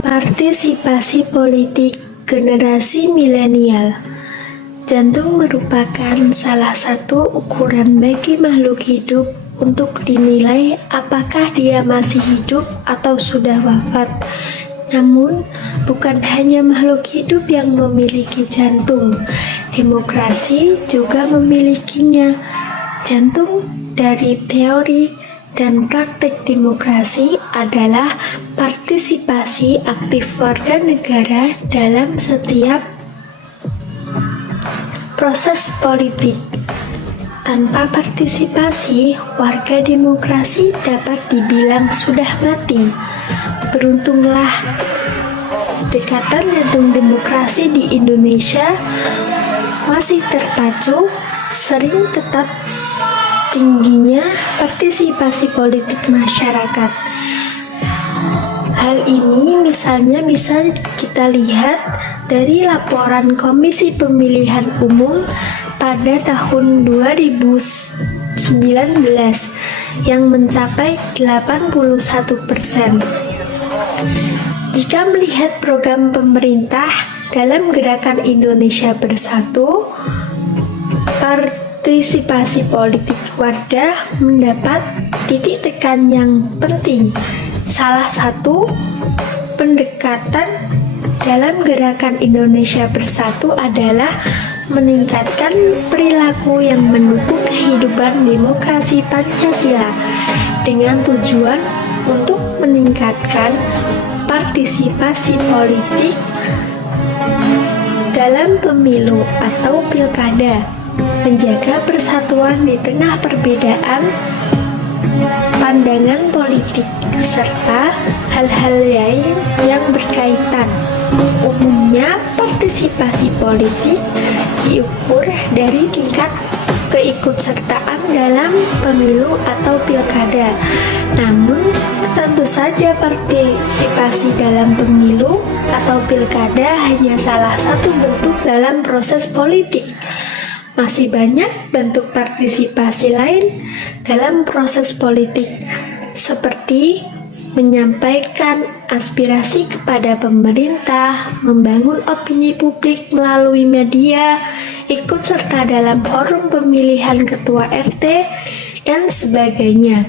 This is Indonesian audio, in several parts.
Partisipasi politik generasi milenial. Jantung merupakan salah satu ukuran bagi makhluk hidup untuk dinilai apakah dia masih hidup atau sudah wafat. Namun, bukan hanya makhluk hidup yang memiliki jantung, demokrasi juga memilikinya. Jantung dari teori dan praktik demokrasi adalah partisipasi aktif warga negara dalam setiap proses politik. Tanpa partisipasi, warga demokrasi dapat dibilang sudah mati. Beruntunglah dekatan jantung demokrasi di Indonesia masih terpacu, sering tetap tingginya partisipasi politik masyarakat. Hal ini misalnya bisa kita lihat dari laporan Komisi Pemilihan Umum pada tahun 2019 yang mencapai 81%. Jika melihat program pemerintah dalam gerakan Indonesia Bersatu, partisipasi politik warga mendapat titik tekan yang penting. Salah satu pendekatan dalam gerakan Indonesia Bersatu adalah meningkatkan perilaku yang mendukung kehidupan demokrasi Pancasila dengan tujuan untuk meningkatkan partisipasi politik dalam pemilu atau pilkada, menjaga persatuan di tengah perbedaan pandangan politik, serta hal-hal lain yang berkaitan. Umumnya, partisipasi politik diukur dari tingkat keikutsertaan dalam pemilu atau pilkada. Namun, tentu saja partisipasi dalam pemilu atau pilkada hanya salah satu bentuk dalam proses politik. Masih banyak bentuk partisipasi lain dalam proses politik, seperti menyampaikan aspirasi kepada pemerintah, membangun opini publik melalui media, ikut serta dalam forum pemilihan ketua RT, dan sebagainya.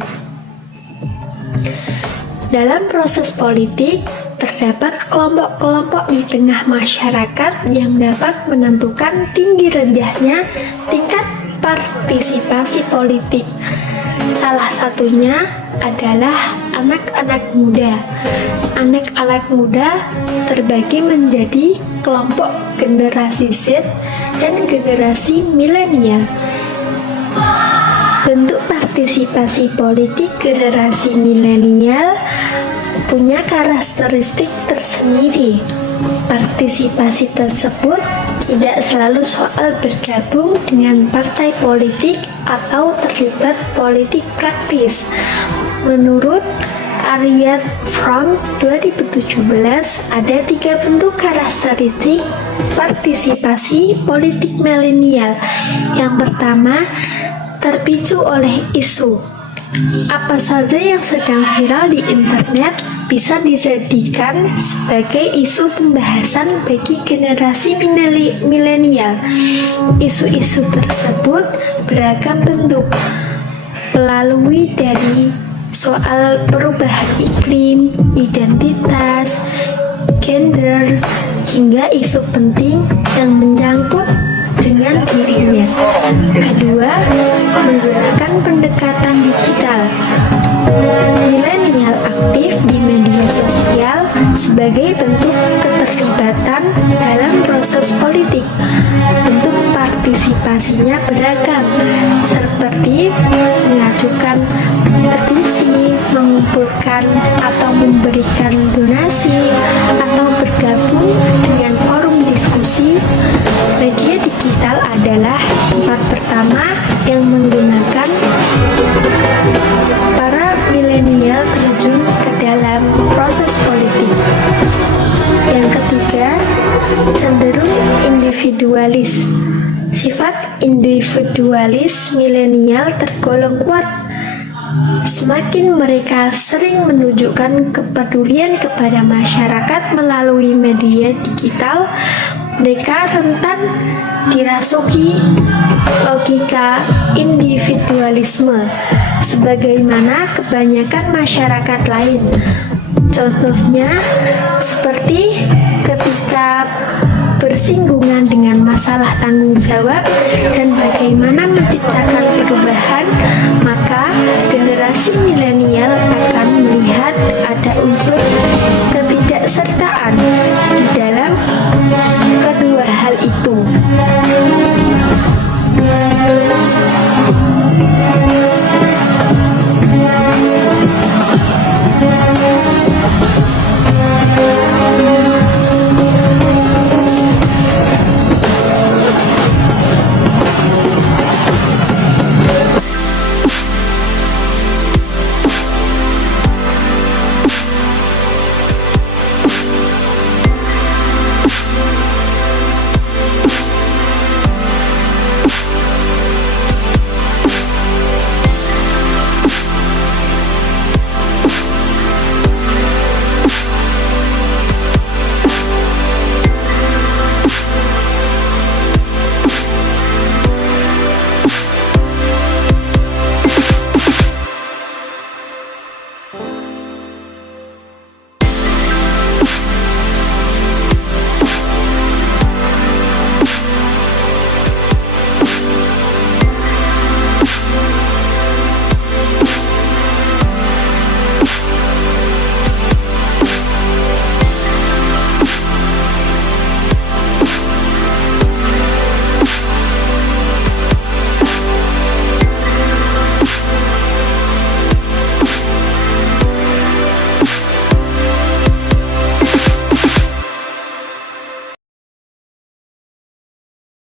Dalam proses politik, terdapat kelompok-kelompok di tengah masyarakat yang dapat menentukan tinggi rendahnya tingkat partisipasi politik. Salah satunya adalah anak-anak muda. Anak-anak muda terbagi menjadi kelompok generasi Z dan generasi milenial. Bentuk partisipasi politik generasi milenial punya karakteristik tersendiri. Partisipasi tersebut tidak selalu soal bergabung dengan partai politik atau terlibat politik praktis. Menurut Ariad Fromm 2017, ada 3 bentuk karakteristik partisipasi politik milenial. Yang pertama, terpicu oleh isu. Apa saja yang sedang viral di internet bisa dijadikan sebagai isu pembahasan bagi generasi milenial. Isu-isu tersebut beragam bentuk, melalui dari soal perubahan iklim, identitas, gender, hingga isu penting yang menyangkut dengan dirinya. Kedua, menggunakan pendekatan digital. Milenial aktif di media sosial sebagai bentuk keterlibatan dalam proses politik. Bentuk partisipasinya beragam, seperti mengajukan petisi, mengumpulkan atau memberikan donasi, atau bergabung dengan forum diskusi. Media digital adalah tempat pertama yang menggunakan para milenial terjun ke dalam proses politik. Yang ketiga, cenderung individualis. Sifat individualis milenial tergolong kuat Semakin mereka sering menunjukkan kepedulian kepada masyarakat melalui media digital, mereka rentan dirasuki logika individualisme sebagaimana kebanyakan masyarakat lain. Contohnya seperti ketika bersinggungan dengan masalah tanggung jawab dan bagaimana menciptakan perubahan